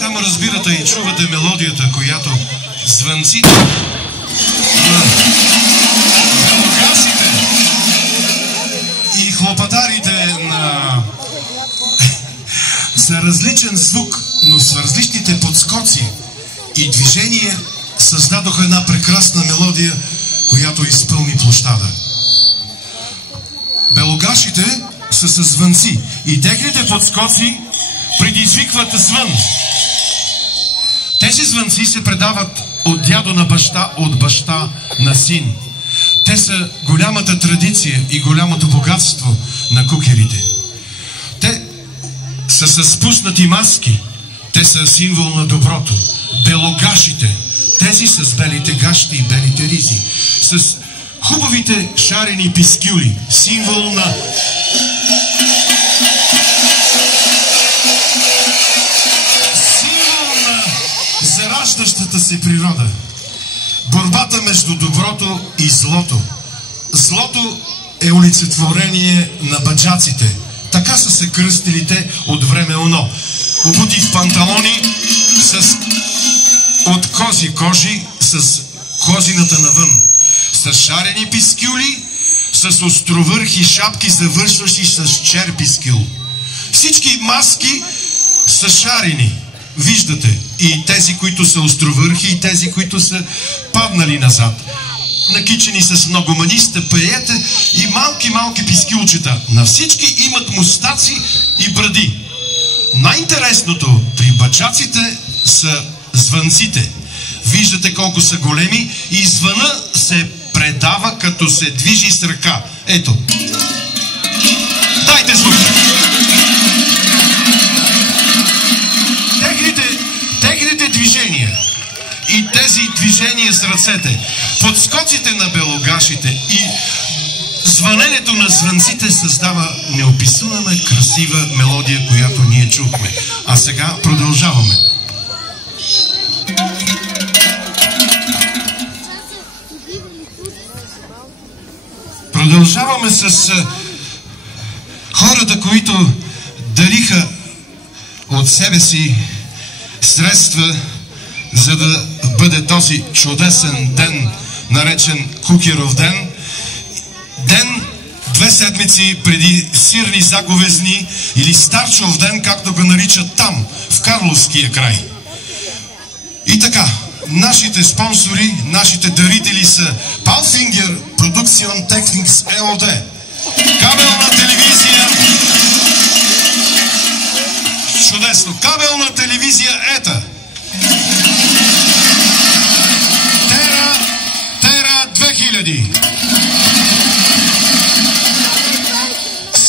само разбирате и чувате мелодията, която звънците на белогасите и хлопатарите на са различен звук, но с различните подскоци и движение създадоха една прекрасна мелодия, която изпълни площада. Белогашите са с звънци и техните подскоци предизвикват звън. Тези звънци се предават от дядо на баща, от баща на син. Те са голямата традиция и голямото богатство на кукерите. Те са с спуснати маски. Те са символ на доброто. Белогашите, тези с белите гащи и белите ризи, с хубавите шарени пискюли, символ на зараждащата се природа. Борбата между доброто и злото. Злото е олицетворение на баджаците. Така са се кръстили те от време оно. Обути в панталони от кози кожи, с козината навън. С шарени пискюли, с островърхи шапки, завършващи с черпискюл. Всички маски са шарени. Виждате, и тези, които са островърхи, и тези, които са паднали назад. Накичени с много маниста, пеете и малки пискюлчета. На всички имат мустаци и бради. Най-интересното при баджаците са звънците. Виждате колко са големи и звъна се предава, като се движи с ръка. Ето. Дайте звук! Техните движения и тези движения с ръцете, подскоците на белогашите и звъненето на звънците създава неописуема красива мелодия, която ние чухме. А сега продължаваме. Продължаваме с хората, които дариха от себе си средства, за да бъде този чудесен ден, наречен Кукеров ден. Ден 2 седмици преди Сирни заговезни или Старчов ден, както го наричат там, в Карловския край. И така, нашите спонсори, нашите дарители са Palfinger Production Technics ЕОД, кабелна телевизия, чудесно, кабелна телевизия ЕТА, Тера 2000,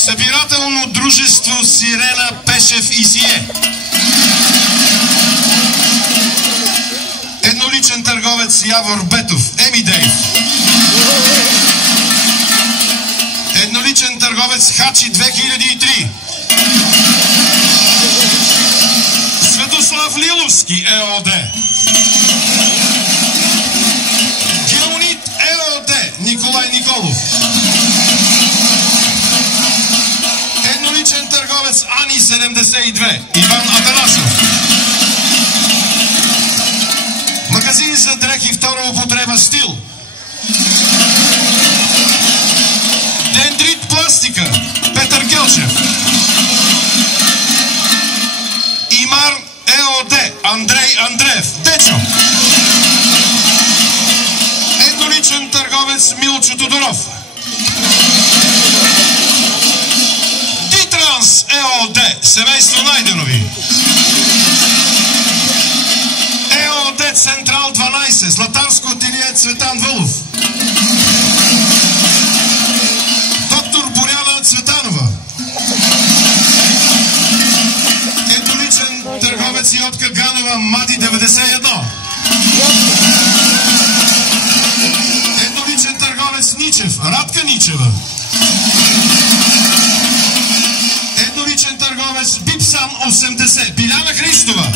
събирателно дружество Сирена, Пешев и Сие, едноличен търговец Явор Бетов, Емидейв, едноличен търговец Хачи 2003, Светослав Лиловски ЕОД, Геонит ЕОД Николай Николов, едноличен търговец Ани 72 Иван Атанасов, магазин за дрехи втора употреба Стил, Дендрит пластика Петър Гелчев, Имар ЕОД Андрей Андреев Дечо, едноличен търговец Милчо Тодоров, Дитранс ЕОД семейство Найденови, ЕОД Централ 12 Златарско ателие Цветан Вълов, доктор Боряна Цветанова, едноличен търговец Йотка Ганова Мади 91, едноличен търговец Ничев Радка Ничева, едноличен търговец Бипсан 80 Биляна Христова,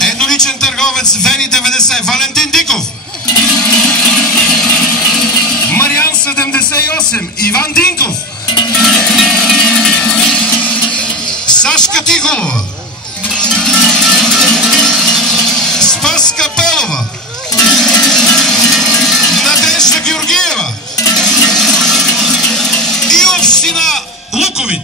едноличен търговец Вени 90 Валентин Диков, Мариан 78 Иван Динков, Сашка Ти Николова, Спаска Белова, Надежда Георгиева и община Луковит.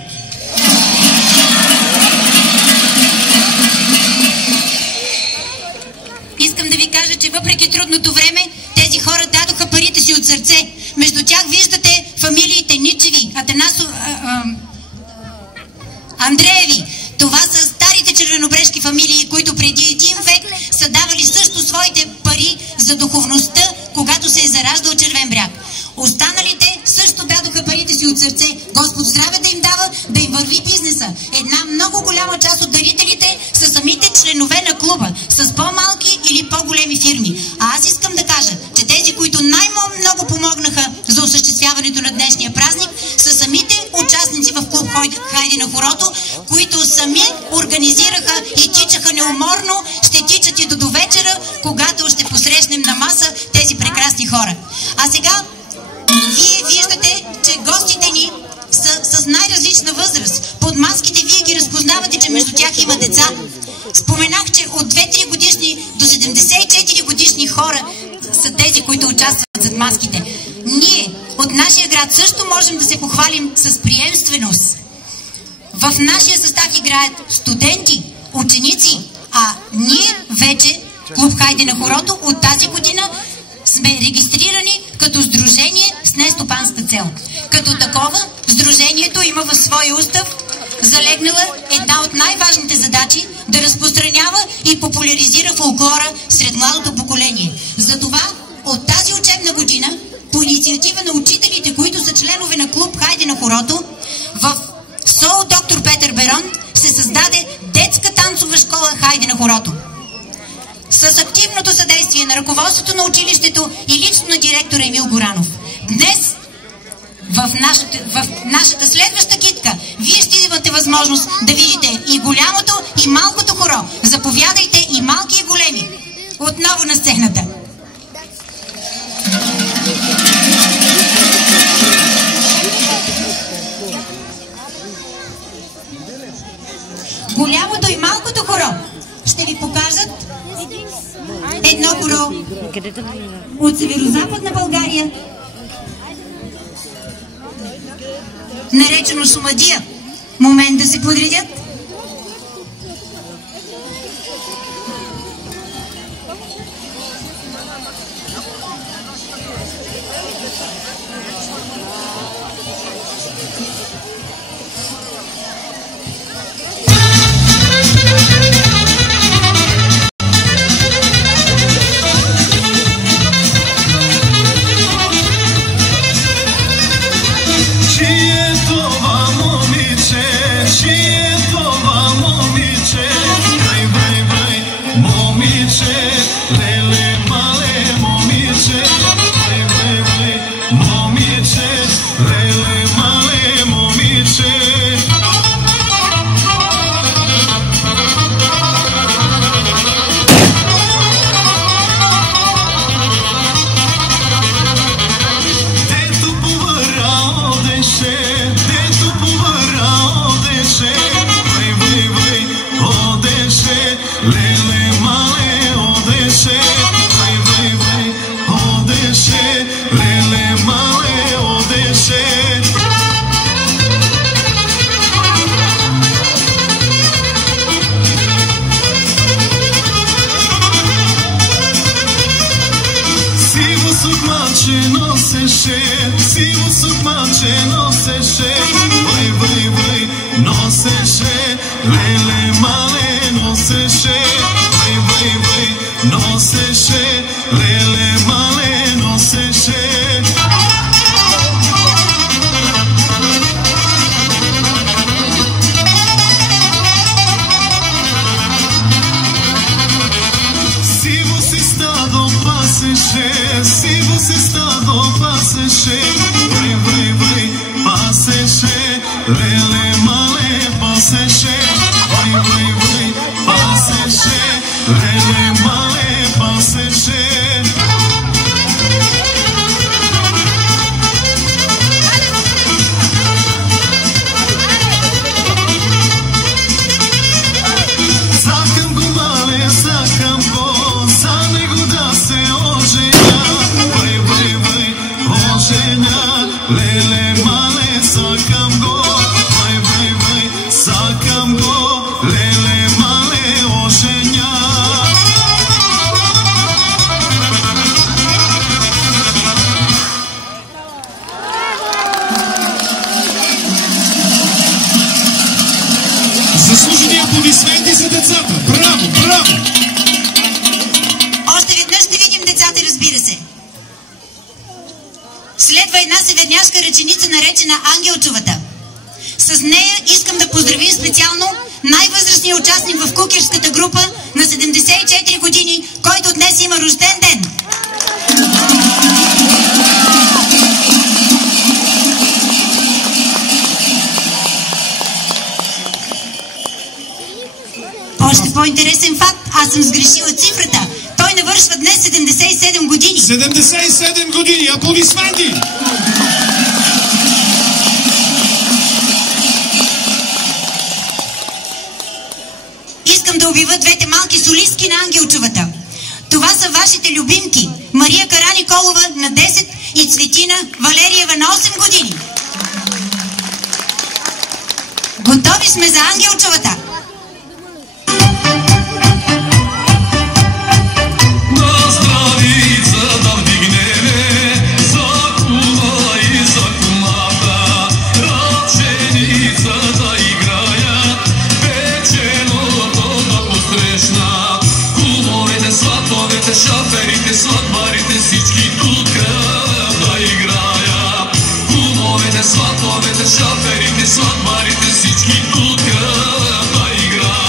Искам да ви кажа, че въпреки трудното време, тези хора дадоха парите си от сърце. Между тях виждате фамилиите Ничеви, Андрееви. Това са старите червенобрежки фамилии, които преди един век са давали също своите пари за духовността, когато се е зараждал Червен бряг. Останалите също дадоха парите си от сърце. Господ здраве да им дава, да им върви бизнеса. Една много голяма част от дарителите са самите членове на клуба, с по-малки или по-големи фирми. А аз искам да кажа, че тези, които най-много помогнаха за осъществяването на днешния празник, са самите участници в клуб Хайде на хорото, които сами организираха и тичаха неуморно, ще тичат и до вечера, когато ще посрещнем на маса тези прекрасни хора. А сега вие виждате, че гостите ни са с най-различна възраст. Под маските вие ги разпознавате, че между тях има деца. Споменах, че от 2-3 годишни до 74 годишни хора са тези, които участват зад маските. Ние от нашия град също можем да се похвалим с приемственост. В нашия състав играят студенти, ученици, а ние вече, клуб Хайде на хорото, от тази година сме регистрирани като сдружение с нестопанска цел. Като такова, сдружението има в своя устав залегнала една от най-важните задачи да разпространява и популяризира фолклора сред младото поколение. Затова от тази учебна година, по инициатива на учителите, които са членове на клуб Хайде на хорото, в СОУ доктор Петър Берон се създаде детска танцова школа Хайде на хорото. С активното съдействие на ръководството на училището и лично на директора Емил Горанов. Днес в нашата следваща китка вие ще имате възможност да видите и голямото, и малкото хоро. Заповядайте и малки, и големи. Отново на сцената. Голямото и малкото хоро ще ви покажат едно хоро от северо-западна България, наречено Шумадия. Момент да се подредят. lele male, sakam go, vai, vai, vai, sakam go, lele male oženja. Заслужени аплодисменти за децата! Браво, браво! Още веднъж ще видим децата, разбира се. Следва една северняшка ръченица, наречена Ангелчовата. С нея искам да поздравим специално най-възрастния участник в кукерската група на 74 години, който днес има рожден ден. Още по-интересен факт, аз съм сгрешила цифрата. Той навършва днес 77 години. 77 години! Аплодисменти! Искам да обявя двете малки солистки на Ангелчовата. Това са вашите любимки Мария Караниколова на 10 и Цветина Валериева на 8 години. Готови сме за Ангелчовата! Шоферите, сватбарите, всички тук да играят. Кумовете, сватовете, шоферите, сватбарите, всички тук да играят.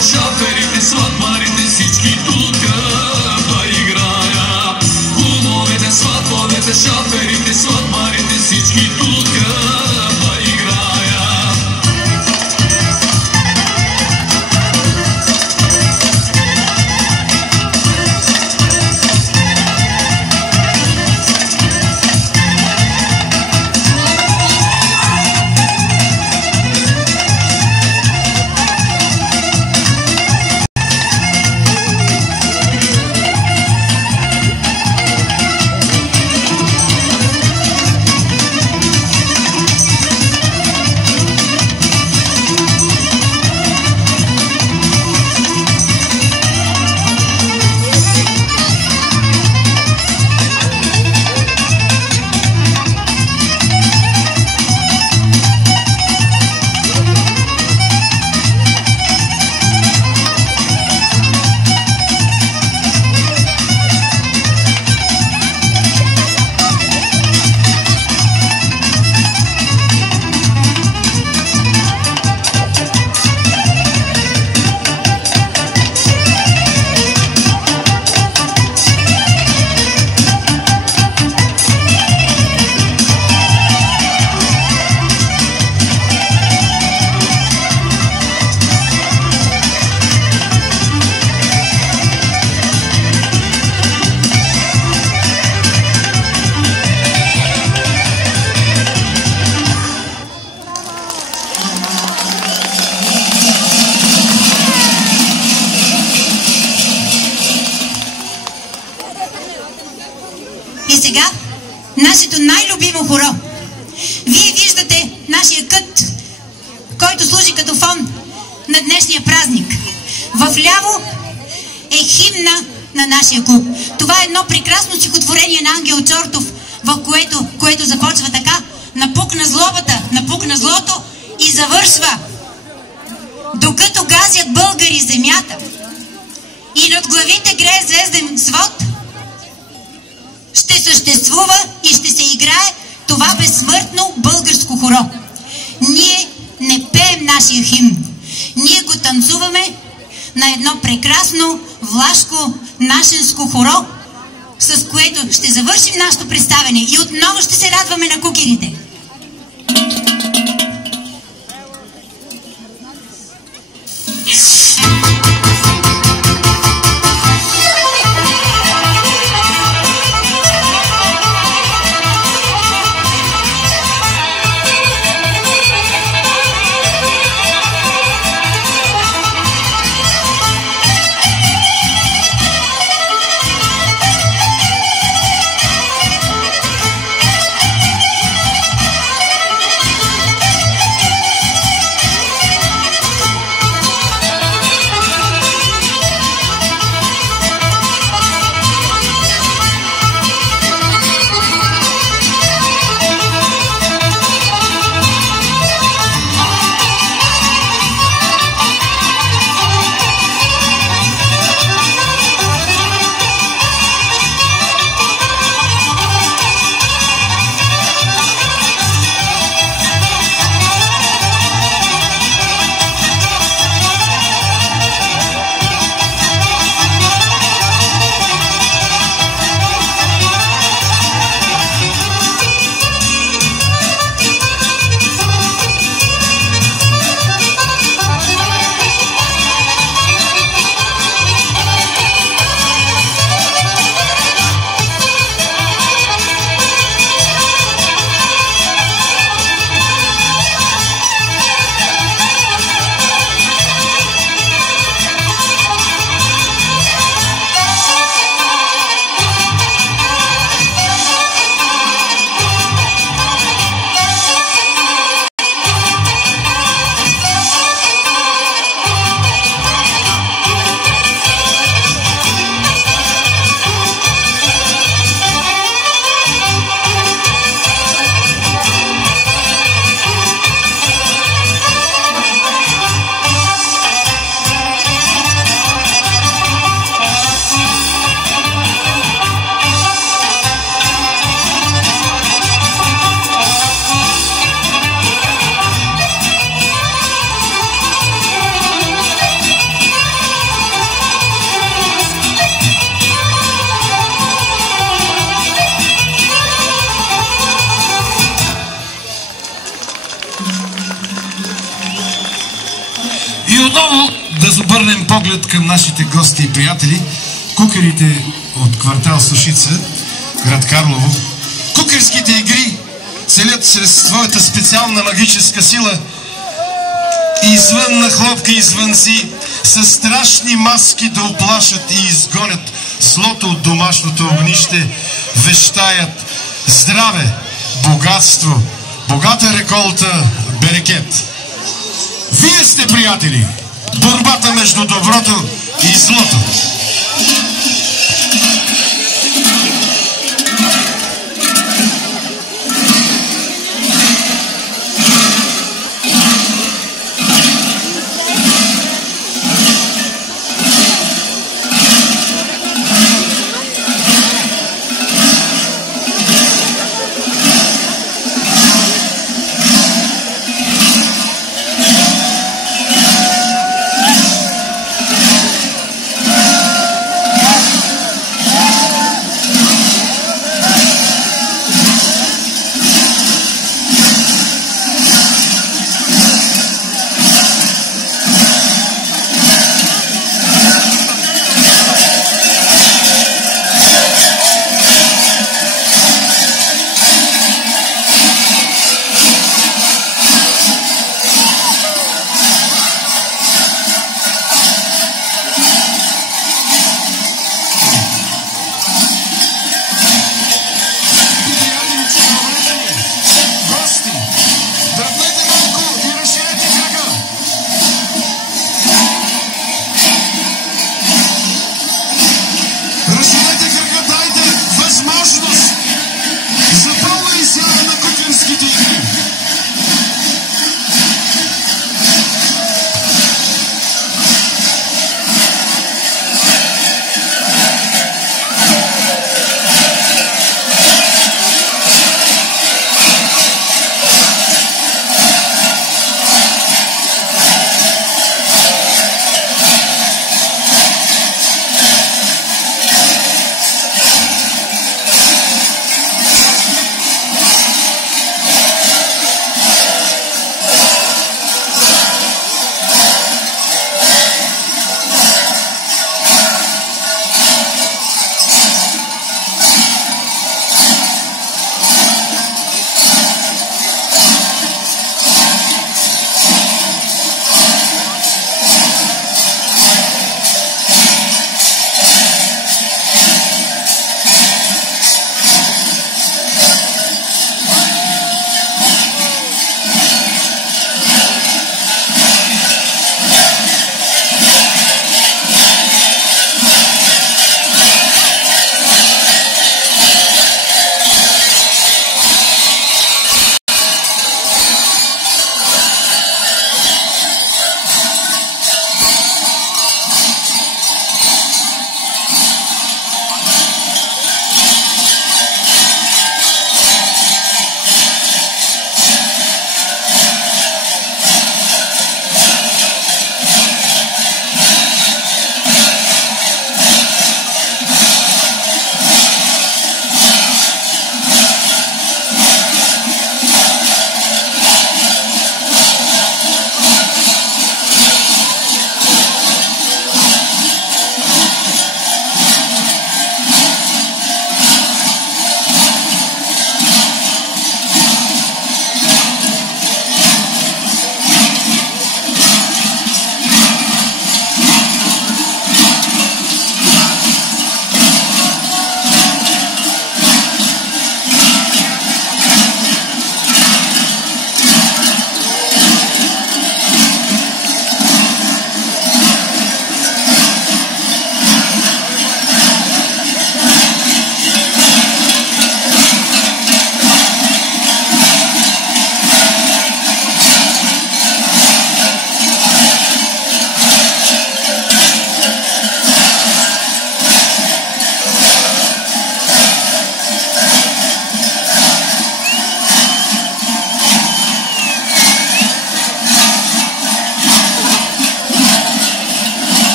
Шоферите, сватбарите, всички тук да играят. Кумовете, сватовете, шоферите, сватбарите, всички тук да играят. И сега, нашето най-любимо хоро. Вие виждате нашия кът, който служи като фон на днешния празник. Вляво е химна на нашия клуб. Това е едно прекрасно стихотворение на Ангел Чортов, в което започва така: напукна злобата, напукна злото и завършва: докато газят българи земята и над главите грее звезден свод, ще съществува и ще се играе това безсмъртно българско хоро. Ние не пеем нашия химн. Ние го танцуваме на едно прекрасно влашко нашенско хоро, с което ще завършим нашето представяне и отново ще се радваме на кукерите. Отново да обърнем поглед към нашите гости и приятели, кукерите от квартал Сушица, град Карлово. Кукерските игри целят чрез своята специална магическа сила извън на хлопка и звънци с страшни маски да оплашат и изгонят злото от домашното огнище, вещаят здраве, богатство, богата реколта, берекет. Вие сте, приятели, борбата между доброто и злото.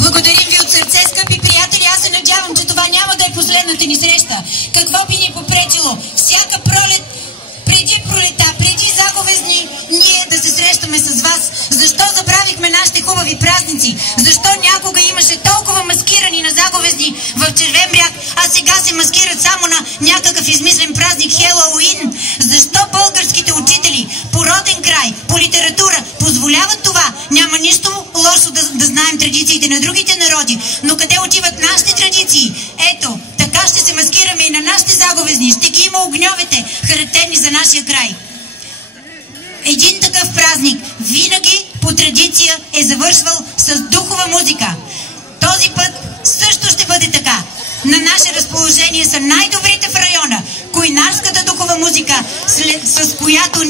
Благодарим ви от сърце, скъпи приятели. Аз се надявам, че това няма да е последната ни среща. Какво би ни попречило всяка пролет, преди пролета, преди заговезни, ние да се срещаме с вас? Защо забравихме нашите хубави празници? Защо някога имаше толкова маскирани на заговезни в Червен бряг, а сега се маскират само на някакъв измислен празник Хелоуин? Защо българските учители по роден край, по литература позволяват това? Няма нищо лошо да знаем традициите на другите народи, но къде отиват нашите традиции? Ето, така ще се маскираме и на нашите заговезни. Ще ги има огньовете, характерни за нашия край. Един такъв празник винаги по традиция е завършвал с духова музика. Този път също ще бъде така. На наше разположение са най-добрите в района. Койнарската духова музика, с която,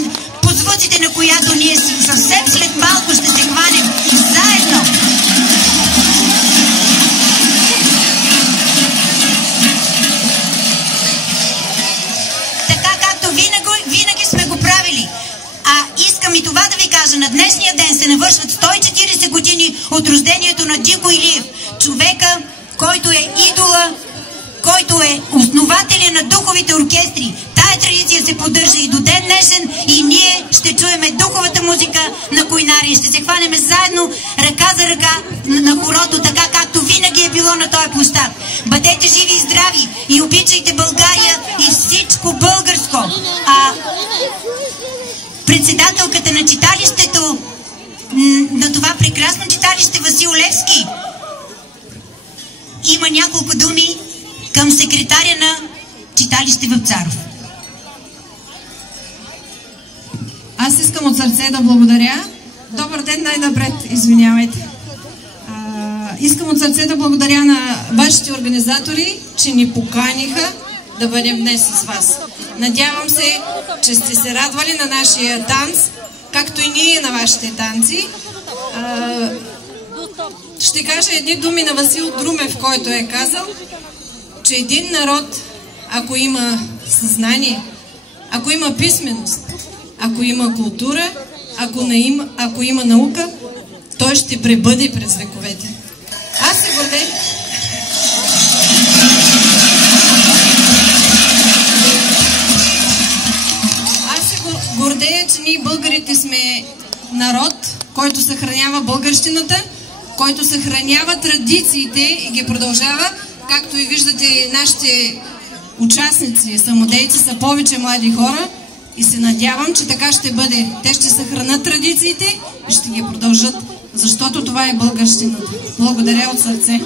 по звуците на която ние съвсем след малко ще се хванем заедно. Така както винаги сме го правили. Искам и това да ви кажа. На днешния ден се навършват 140 години от рождението на Динко Илиев. Човека, който е идола, който е основателя на духовите оркестри. Тая традиция се поддържа и до ден днешен и ние ще чуеме духовата музика на Койнари. Ще се хванеме заедно, ръка за ръка на хорото, така както винаги е било на този площад. Бъдете живи и здрави и обичайте България и всичко българско. Председателката на читалището, на това прекрасно читалище Васил Левски, има няколко думи към секретаря на читалище Вапцаров. Аз искам от сърце да благодаря. Добър ден най-напред, извинявайте. Искам от сърце да благодаря на вашите организатори, че ни поканиха да бъдем днес с вас. Надявам се, че сте се радвали на нашия танц, както и ние на вашите танци. Ще кажа едни думи на Васил Друмев, който е казал, че един народ, ако има съзнание, ако има писменост, ако има култура, ако има наука, той ще пребъде през вековете. Аз се гордея. Гордея, че ние българите сме народ, който съхранява българщината, който съхранява традициите и ги продължава. Както и виждате, нашите участници, самодейци са повече млади хора и се надявам, че така ще бъде. Те ще съхранят традициите и ще ги продължат, защото това е българщината. Благодаря от сърце.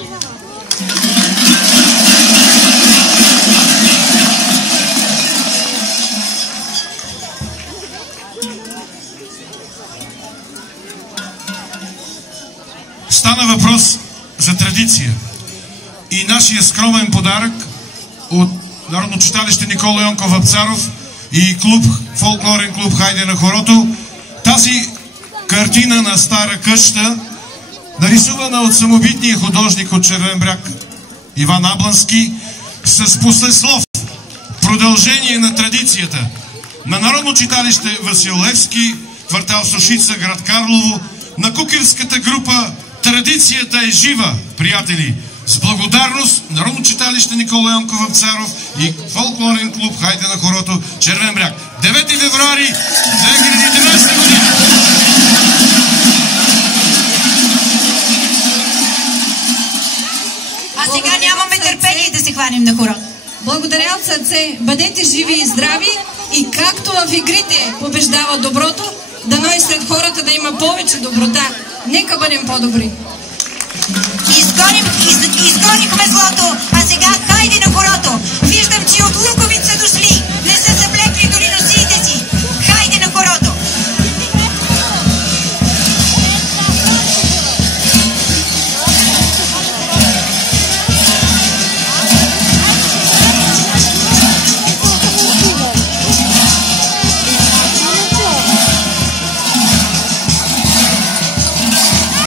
Стана въпрос за традиция и нашия скромен подарък от Народно читалище Никола Йонков Вапцаров и фолклорен клуб Хайде на хорото. Тази картина на стара къща, нарисувана от самобитния художник от Червен бряг Иван Аблански, с послеслов продължение на традицията на Народно читалище Васил Левски, квартал Сушица, град Карлово, на кукерската група "Традицията е жива", приятели. С благодарност Народно читалище Никола Йонков Вапцаров и фолклорен клуб Хайде на хорото Червен бряг. 9 февруари 2011 година. А сега нямаме търпение да се хванем на хорото. Благодаря от сърце. Бъдете живи и здрави и както в игрите побеждава доброто, дано и сред хората да има повече доброта. Нека бъдем по-добри. Изгонихме злото.